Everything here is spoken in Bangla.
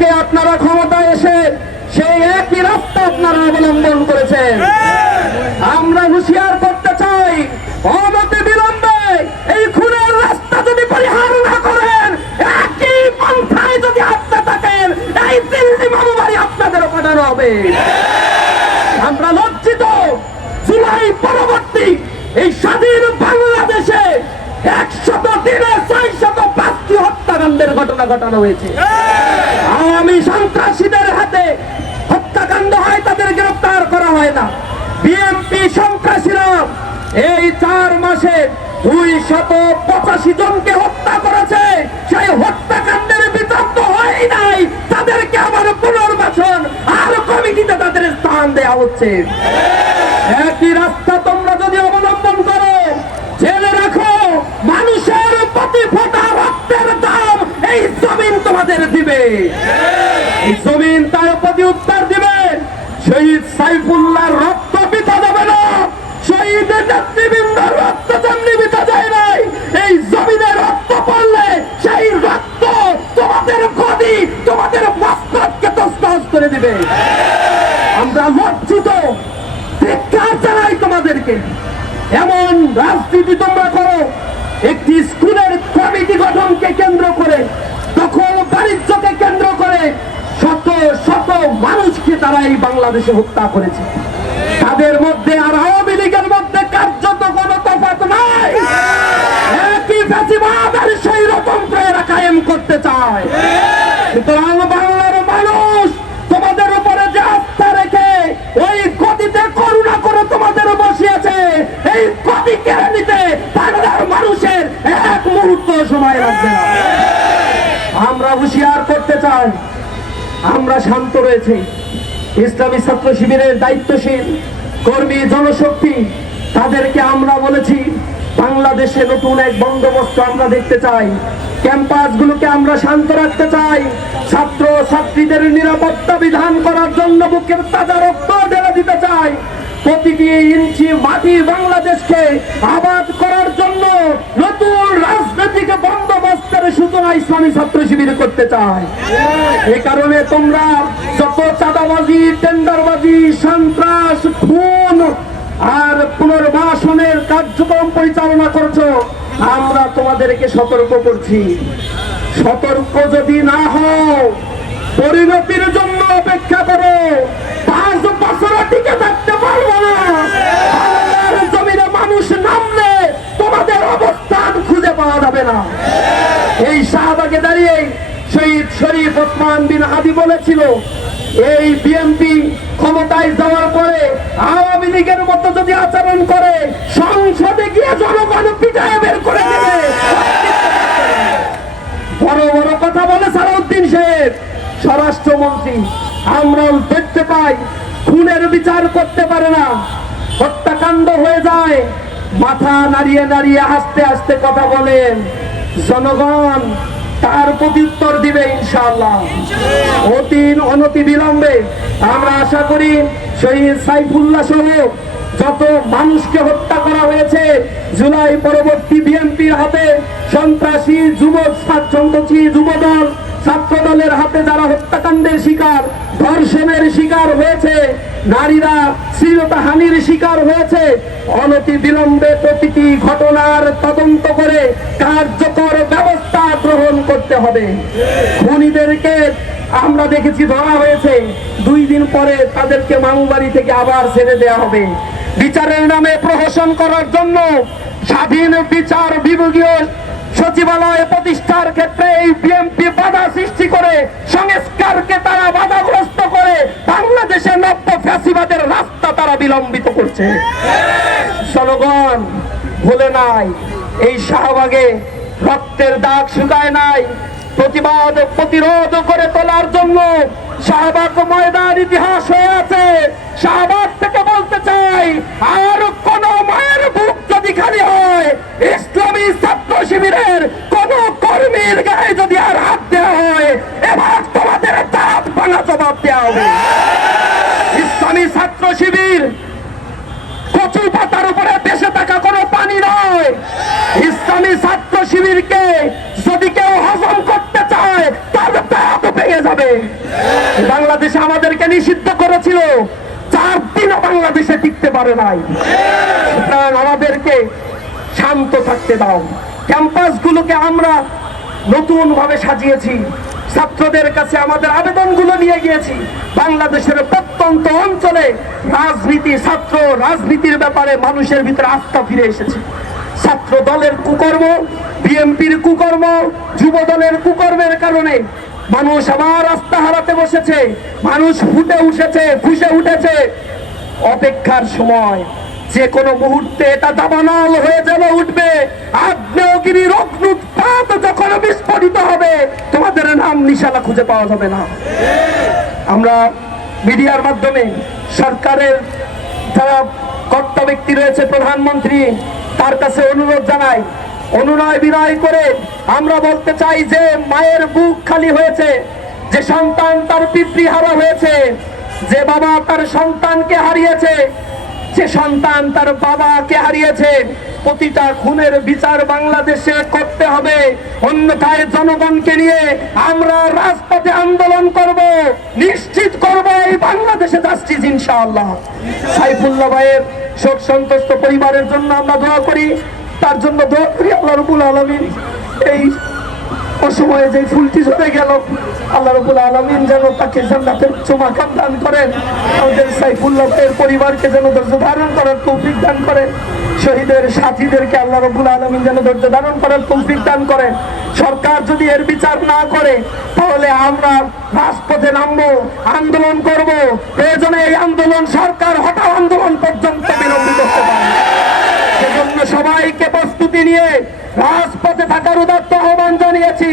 আজকে আপনারা ক্ষমতায় এসে সেই একই রাস্তা আপনারা অবলম্বন করেছেন। আমরা হুঁশিয়ার করতে চাই, অনতি বিলম্বে এই খুনের রাস্তা যদি পরিহার না করেন, একই পন্থায় যদি আপনি থাকেন, এই দিল্লি মামুবাড়ি আপনাদেরও পাঠানো হবে। আমরা লজ্জিত, জুলাই পরবর্তী এই স্বাধীন বাংলাদেশে 100 দিনে 605টি হত্যাকাণ্ডের ঘটনা ঘটানো হয়েছে। আওয়ামী সন্ত্রাসীদের হাতে হত্যাকাণ্ড হয়, তাদের গ্রেফতার করা হয় না। বিএনপি সন্ত্রাসীরা এই 4 মাসে 285 জনকে হত্যা করেছে। সেই হত্যাকাণ্ডের বিচার তো হয় নাই, তাদেরকে আবার পুনর্বাসন আর কমিটিতে তাদের স্থান দেওয়া হচ্ছে। একই রাস্তা তোমরা যদি অবলম্বন করো, জেনে রাখো মানুষের প্রতি ফোঁটা রক্তের দাম এই জমিন তোমাদের দিবে। এই জমিন তার প্রতি উত্তর দিবে। শহীদ সাইফুল্লাহর রক্ত বৃথা যাবে না, শহীদের নেতৃবৃন্দর রক্ত যেমনি বৃথা যায় নাই, এই জমিনের রক্ত পড়লে সেই রক্ত তোমাদের গদি, তোমাদের মস্তককে তছনছ করে দিবে। আমরা লজ্জিত, ধিক্কার জানাই তোমাদেরকে। এমন রাজনীতি তোমরা করো একটি স্কুলের কমিটি গঠনকে কেন্দ্র করে, দখল বাণিজ্যকে কেন্দ্র করে শত শত মানুষকে তারা এই বাংলাদেশে হত্যা করেছে। তাদের মধ্যে আর আওয়ামী লীগের মধ্যে কার্যত কোনো তফাৎ নাই। একই ফ্যাসিবাদ আর স্বৈরতন্ত্র এরা কায়েম করতে চায়। সুতরাং বাংলার মানুষ তোমাদের উপরে যে আস্থা রেখে ওই গতিতে করুণা করে তোমাদের বসিয়েছে, এই গতি কেড়ে নিতে বাংলার মানুষের এক মুহূর্ত সময় লাগবে না। আমরা হুঁশিয়ার করতে চাই, আমরা শান্ত রয়েছি। ইসলামী ছাত্র শিবিরের দায়িত্বশীল কর্মী জনশক্তি, তাদেরকে আমরা বলেছি বাংলাদেশে নতুন এক বন্দোবস্ত আমরা দেখতে চাই। ক্যাম্পাসগুলোকে আমরা শান্ত রাখতে চাই। ছাত্র ছাত্রীদের নিরাপত্তা বিধান করার জন্য বুকের তাজা রক্ত ঢেলে দিতে চাই। প্রতিটি ইঞ্চি মাটি বাংলাদেশকে আবাদ করার জন্য নতুন রাজনৈতিক বন্দোবস্তের সূচনা ইসলামী ছাত্র শিবির করতে চায়। এই কারণে তোমরা যত চাঁদাবাজি, টেন্ডারবাজি, সন্ত্রাস, খুন আর পুনর্বাসনের কার্যক্রম পরিচালনা করছো, আমরা তোমাদেরকে সতর্ক করছি। সতর্ক যদি না হও, পরিণতির জন্য অপেক্ষা করো। 5 বছর টিকে থাকতে পারবো না। বাংলার জমিনে মানুষ নামলে তোমাদের অবস্থান খুঁজে পাওয়া যাবে না। এই শাহবাগে দাঁড়িয়ে শহীদ শরীফ ওসমান বিন হাদি বলেছিল, এই বিএনপি ক্ষমতায় যাওয়ার পরে আওয়ামী লীগের মতো যদি আচরণ করে, সংসদে গিয়ে জনগণ পিটায় বের করে দেবে। বড় বড় কথা বলে সালাউদ্দিন শেখ স্বরাষ্ট্রমন্ত্রী। আমরা দেখতে পাই খুনের বিচার করতে পারে না, হত্যাকাণ্ড হয়ে যায়, মাথা নাড়িয়ে নাড়িয়ে আস্তে আস্তে কথা বলেন। জনগণ তার প্রতি উত্তর দিবে ইনশাআল্লাহ। অনতি বিলম্বে আমরা আশা করি শহীদ সাইফুল্লাহ সহ যত মানুষকে হত্যা করা হয়েছে জুলাই পরবর্তী বিএনপির হাতে, সন্ত্রাসী যুবদল, ছাত্র দলের হাতে যারা হত্যাকাণ্ডের শিকার, ধর্ষণের শিকার হয়েছে, নারীরা শ্লীলতাহানির শিকার হয়েছে, অনতি বিলম্বে প্রতিটি ঘটনার তদন্ত করে কার্যকর ব্যবস্থা গ্রহণ করতে হবে। খুনিদেরকে আমরা দেখেছি ধরা হয়েছে, 2 দিন পরে তাদেরকে মামুবাড়ি থেকে আবার ছেড়ে দেওয়া হবে। বিচারের নামে প্রহসন করার জন্য স্বাধীন বিচার বিভাগীয় সচিবালয় প্রতিষ্ঠার ক্ষেত্রে এই বিএনপি বাধা সৃষ্টি করে, সংস্কারকে তারা বাধাগ্রস্ত করে বাংলাদেশে নব্য ফ্যাসিবাদের রাস্তা তারা বিলম্বিত করছে। জনগণ ভুলে নাই, এই শাহবাগে রক্তের দাগ শুকায় নাই। প্রতিবাদ প্রতিরোধ করে তোলার জন্য শাহবাগ ময়দান ইতিহাস হয়ে আছে। শাহবাগ থেকে বলতে চাই, আর কোন মায়ের বুক যদি খালি হয়, ইসলামী ছাত্র শিবিরের কোন কর্মীর গায়ে যদি আর হাত দেওয়া হয়, এবার তোমাদের দাঁত ভাঙা জবাব দেওয়া হবে। ইসলামী ছাত্র শিবির কচু পাতার উপরে বেঁচে থাকা কোনো পানি নয়। ইসলামী ছাত্র শিবিরকে যদি কেউ হজম করতে চায়, তার দাঁত ভেঙে যাবে। বাংলাদেশে আমাদেরকে নিষিদ্ধ করেছিল, 4 দিনও বাংলাদেশে টিকতে পারে নাই। সুতরাং আমাদেরকে শান্ত থাকতে দাও। ক্যাম্পাসগুলোকে আমরা নতুন ভাবে সাজিয়েছি, ছাত্রদের কাছে আমাদের আবেদনগুলো নিয়ে গিয়েছি। বাংলাদেশের প্রত্যন্ত অঞ্চলে রাজনীতি, ছাত্র রাজনীতির ব্যাপারে মানুষের ভিতরে আস্থা ফিরে এসেছে। ছাত্র দলের কুকর্ম, বিএনপির কুকর্ম, যুব দলের কুকর্মের কারণে মানুষ আবার আস্থা হারাতে বসেছে, মানুষ ফুসে উঠেছে। অপেক্ষার সময়, যে কোনো মুহূর্তে এটা দাবানল হয়ে যাবে, উঠবে। আগ্নেয়গিরির অগ্নুৎপাত যখন বিস্ফোরিত হবে, তোমাদের নাম নিশানা খুঁজে পাওয়া যাবে না। আমরা মিডিয়ার মাধ্যমে সরকারের যারা কর্তা ব্যক্তি রয়েছে, প্রধানমন্ত্রী, তার কাছে অনুরোধ জানাই, অনুনয় বিনয় করে আমরা বলতে চাই যে মায়ের বুক খালি হয়েছে, যে সন্তান তার পিতৃহারা হয়েছে, যে বাবা তার সন্তানকে হারিয়েছে, যে সন্তান তার বাবাকে হারিয়েছে, প্রতিটা খুনের বিচার বাংলাদেশে করতে হবে। অন্যথায় জনগণকে নিয়ে আমরা রাজপথে আন্দোলন করব, নিশ্চিত করব এই বাংলাদেশে জাস্টিস ইনশাআল্লাহ। সাইফুল্লাহ ভাইয়ের শোক সন্তুষ্ট পরিবারের জন্য আমরা দোয়া করি, তার জন্য দোয়া করি আল্লাহ রাব্বুল আলামিন এই অসময়ে যে ফুলটি ঝরে গেল, আল্লাহ রাব্বুল আলামিন যেন তাকে জান্নাতের উচ্চ মাকাম দান করেন। আমাদের সাইফুল্লাহ ভাইয়ের পরিবারকে যেন ধৈর্য ধারণ করার তৌফিক দান করেন। শহীদের সাথীদেরকে আল্লাহ রাব্বুল আলামিন যেন ধৈর্য ধারণ করার তৌফিক দান করেন। সরকার যদি এর বিচার না করে, তাহলে আমরা রাজপথে নামবো, আন্দোলন করব। প্রয়োজনে এই আন্দোলন সরকার হটাও আন্দোলন পর্যন্ত বিলম্বিত করতে পারে। সেজন্য সবাইকে প্রস্তুতি নিয়ে রাজপথে থাকার উদাত্ত আহ্বান জানিয়েছি।